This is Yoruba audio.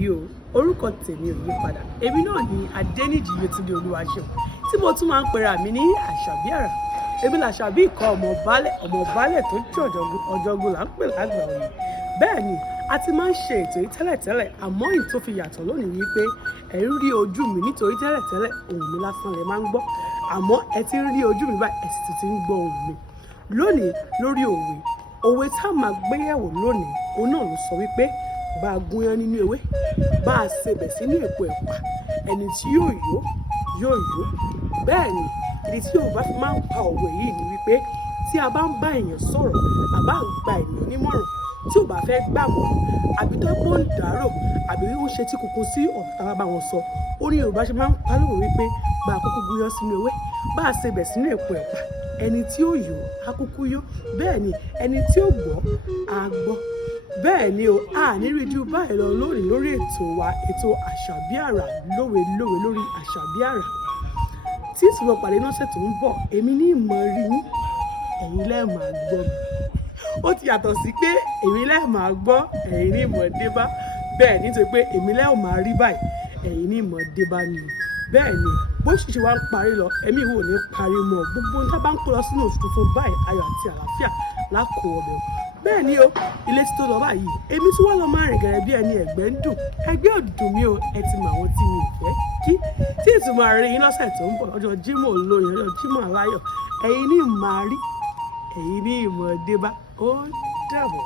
yìí o orúkọ tèmi ò yí padà èmi náà ni Adéníjì Yétúndé Olúwaṣeun tí mo tún máa ń pera mi ní Àṣàbí Àrà. Èmi làṣàbí ikọ̀ ọmọ baálẹ̀ tó jẹ́ ọ̀jọ̀gbọ́n là ń pè lágbà òye. Bẹ́ẹ̀ ni a ti máa ń ṣe ètò yìí tẹ́lẹ̀tẹ́lẹ̀ àmọ́ èyí tó fi yàtọ̀ lónìí wípé ẹ ń rí ojú mi nítorí tẹ́lẹ̀tẹ́lẹ̀ ohùn mi lásán lẹ máa ń gbọ́ àmọ́ ẹ ti ń rí ojú mi báyìí ẹ sì ti ń gbọ́ ohùn mi. Lónìí lórí òwe tá a máa gbé yẹ̀wò lónìí òun náà ló sọ wípé bá a gúnyán nínú ewé bá a sebẹ̀ sínú èpo ẹ̀pà ẹni tí yóò yó. Bẹ́ẹ̀ ni ìdí tí Yorùbá fi máa ń pa òwe yìí ni wípé tí a bá ń bá èèyàn sọ̀rọ̀ àbá ń gba ènìyàn nímọ̀ràn tí ò bá fẹ́ gbà wọ́n àbí tó pọ̀ ń dàárò àbí ó ṣe tí kúkú sí ọ̀rọ̀ tá a bá wọn sọ ó ní Yorùbá ṣe máa ń pa lówe wípé bá a kúkú gúnyán sínú ewé bá a sebẹ̀ sínú èpo ẹ̀pà ẹni tí ó yó á kúkú yó bẹ́ẹ̀ ni ẹni tí ó gbọ́ á gbọ́. Bẹ́ẹ̀ ni o a ní rí ju báyìí lọ lónìí lórí ètò wa ètò Àṣàbí Àrà lówe lórí Àṣàbí Àrà tí ìṣòro pàdé lọ́sẹ̀ tó ń bọ̀ èmi ní ìmọ̀ rí yín ẹ̀yin lẹ́ẹ̀ máa gbọ́ mi ó ti yàtọ̀ sí pé èmi lẹ́ẹ̀ máa gbọ́ ẹ̀yin ní ìmọ̀ dé bá bẹ́ẹ̀ nítorí pé èmi lẹ́ẹ̀ máa rí báyìí ẹ̀yin ní ìmọ̀ dé bá ni bẹ́ẹ̀ ni bó ṣìṣe wá ń parí lọ ẹ̀mí ìwò ní parí mọ́ gbogbo ní tá bá ń kó lọ sínú oṣù tuntun báyìí ayọ̀ àti àlàáfíà lákò ọbẹ̀ bẹ́ẹ̀ ni o ilé tí tó lọ báyìí èmi tí wọ́n lọ máa rìn gẹ̀rẹ́ bí ẹni ẹ̀gbẹ́ ń dùn ẹgbẹ́ òdùn mi o ẹ ti mọ àwọn tí mi ìfẹ́ kí tí ìtumọ̀ àárín yín lọ́sẹ̀ tó ń bọ̀ ọjọ́ Jímọ̀ olóyin ọjọ́ Jímọ̀ aláyọ̀ ẹ̀yin ní ìmọ̀ àárí ẹ̀yin ní ìmọ̀ débá ó dàbọ̀.